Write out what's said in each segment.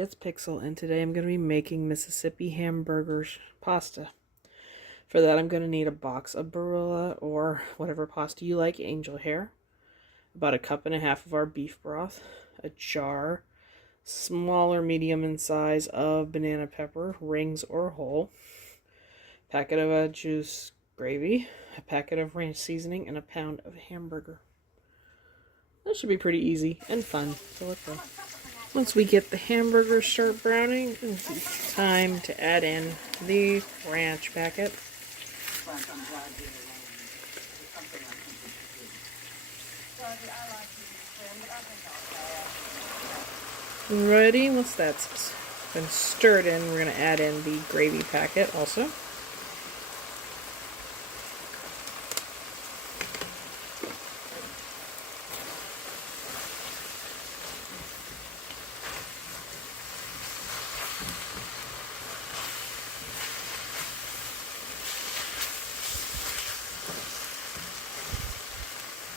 it's Pixel, and today I'm going to be making Mississippi hamburgers pasta. For that I'm going to need a box of Barilla or whatever pasta you like, angel hair, about 1.5 cups of our beef broth, a jar, small or medium in size of banana pepper, rings or whole, packet of Au Jus Gravey, a packet of ranch seasoning, and a pound of hamburger. That should be pretty easy and fun, so let's go. Once we get the hamburgers start browning, it's time to add in the ranch packet. Alrighty, once that's been stirred in, we're going to add in the gravy packet also.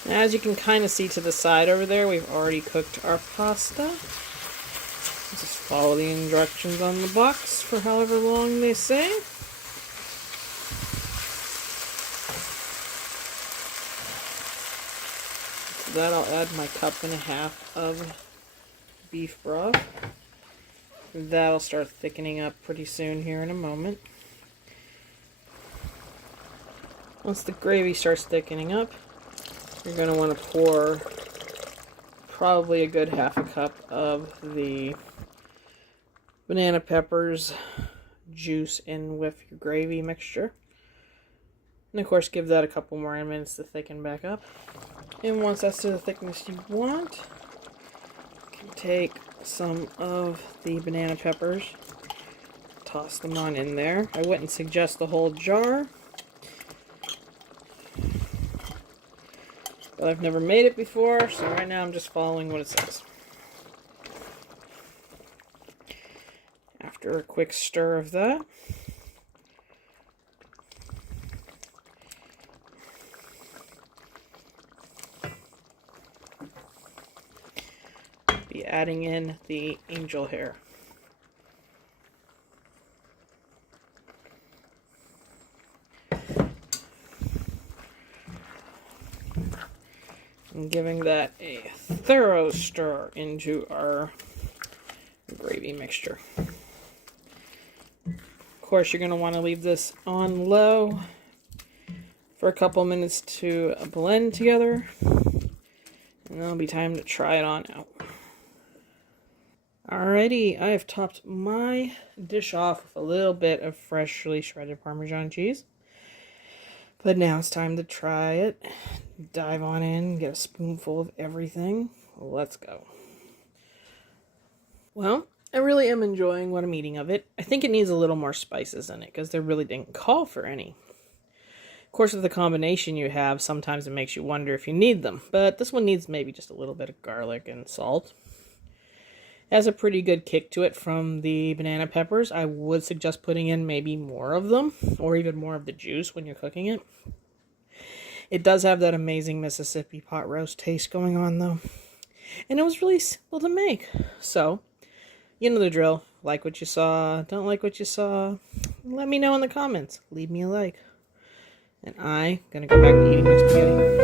Now, as you can kind of see to the side over there, we've already cooked our pasta. Just follow the instructions on the box for however long they say. To that I'll add my 1.5 cups of beef broth. That'll start thickening up pretty soon here in a moment. Once the gravy starts thickening up, you're going to want to pour probably a good 1/2 cup of the banana peppers juice in with your gravy mixture. And of course give that a couple more minutes to thicken back up. And once that's to the thickness you want, you can take some of the banana peppers, toss them on in there. I wouldn't suggest the whole jar, but I've never made it before, so right now I'm just following what it says. After a quick stir of that, be adding in the angel hair. And giving that a thorough stir into our gravy mixture. Of course, you're going to want to leave this on low for a couple minutes to blend together, and then it'll be time to try it on out. Alrighty, I have topped my dish off with a little bit of freshly shredded Parmesan cheese. But now it's time to try it. Dive on in, get a spoonful of everything. Let's go. Well, I really am enjoying what I'm eating of it. I think it needs a little more spices in it because they really didn't call for any. Of course, with the combination you have, sometimes it makes you wonder if you need them. But this one needs maybe just a little bit of garlic and salt. It has a pretty good kick to it from the banana peppers. I would suggest putting in maybe more of them, or even more of the juice when you're cooking it. It does have that amazing Mississippi pot roast taste going on though. And it was really simple to make. So, you know the drill. Like what you saw, don't like what you saw. Let me know in the comments. Leave me a like. And I'm gonna go back to eating my spaghetti.